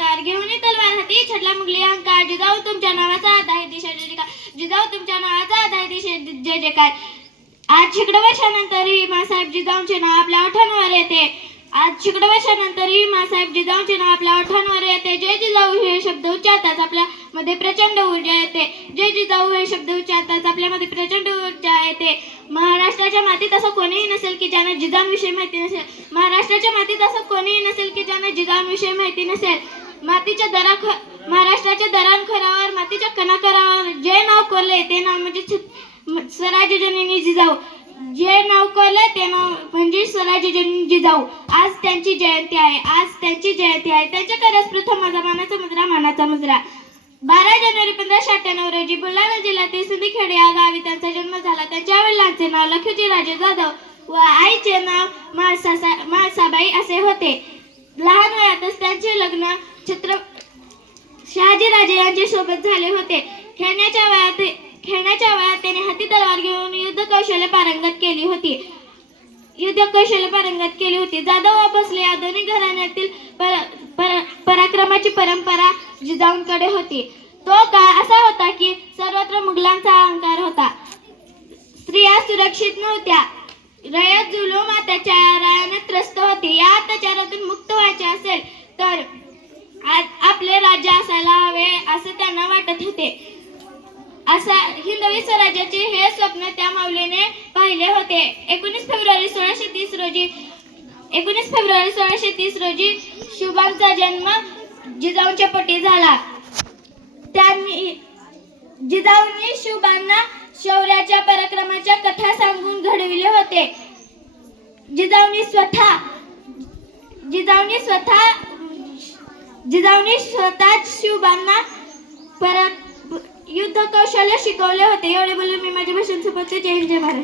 अहंकार घेऊन तलवार हाती छटला मुगली अहंकार जिजाऊ तुमच्या नावाचा आता आहे दिशा जय जयकार. जिजाऊ तुमच्या नावाचा आता आहे दिशा जय जयकार. आज शेकडो वर्षानंतरही मासाहेब जिजाऊंचे नाव आपल्या ओठांवर येते. आज शेकडो वर्षानंतरही मासाहेब जिजाऊंचे नाव आपल्या ओठांवर येते. जय जिजाऊ हे शब्द उच्चारताच आपल्यामध्ये प्रचंड ऊर्जा येते. जय जिजाऊ हे शब्द उच्चारताच आपल्यामध्ये प्रचंड ऊर्जा येते. महाराष्ट्राच्या मातीत असं कोणीही नसेल की ज्यांना जिजाऊंविषयी माहिती नसेल. महाराष्ट्राच्या मातीत असं कोणीही नसेल की ज्यांना जिजाऊंविषयी माहिती नसेल. मातीच्या दरा महाराष्ट्राच्या दरान खरावर मातीच्या कणाकरावर जे नाव कोरले म्हणजे ते नाव म्हणजे स्वराज्य जननी जिजाऊ. जे नाव कोरले ते नाव म्हणजे स्वराज्य जननी जिजाऊ. आज त्यांची जयंती आहे. आज त्यांची जयंती आहे. त्यांच्याकडेच प्रथम माझा मानाचा मुद्रा मानाचा मुद्रा. बारा जानेवारी पंधराशे अठ्ठ्याण्णव रोजी बुलढाणा जिल्ह्यातील सिंदखेड या गावी त्यांचा जन्म झाला. त्यांच्या वडिलांचे नाव लखुजी राजे जाधव व आईचे नाव म्हाळसा म्हाळसाबाई असे होते. लहान वयातच त्यांचे लग्न छत्र शहाजी राजे यांच्या सोबत झाले होते. खेळण्याच्या वयात खेळण्याच्या वयात त्याने हाती तलवार घेऊन युद्ध कौशल्य पारंगत केली होती. युद्ध कौशल्य पारंगत केली होती. जाधव व भोसले या दोन्ही घराण्यातील पर, पर, पराक्रमाची परंपरा जिजाऊंकडे होती. तो काळ असा होता की सर्वत्र मुघलांचा अहंकार होता. स्त्रिया सुरक्षित नव्हत्या. रयत जुलूम अत्याचाराने त्रस्त होती. या अत्याचारातून मुक्त असा हिंदवी स्वराज्याचे हे स्वप्न त्या माऊलीने पाहिले होते. एकोणीस फेब्रुवारी सोळाशे तीस रोजी एकोणीस फेब्रुवारी सोळाशे तीस रोजी शुभांचा जन्म जिजाऊंच्या पटी झाला. त्यांनी जिजाऊंनी शुभांना शौर्याच्या पराक्रमाच्या कथा सांगून घडविले होते. जिजाऊंनी स्वतः जिजाऊंनी स्वतः जिजाऊंनी स्वतः शिवबांना परत युद्ध कौशल्य शिकवले होते. एवढे बोलून मी माझ्या भाषण संपवते जय हिंद जय महाराष्ट्र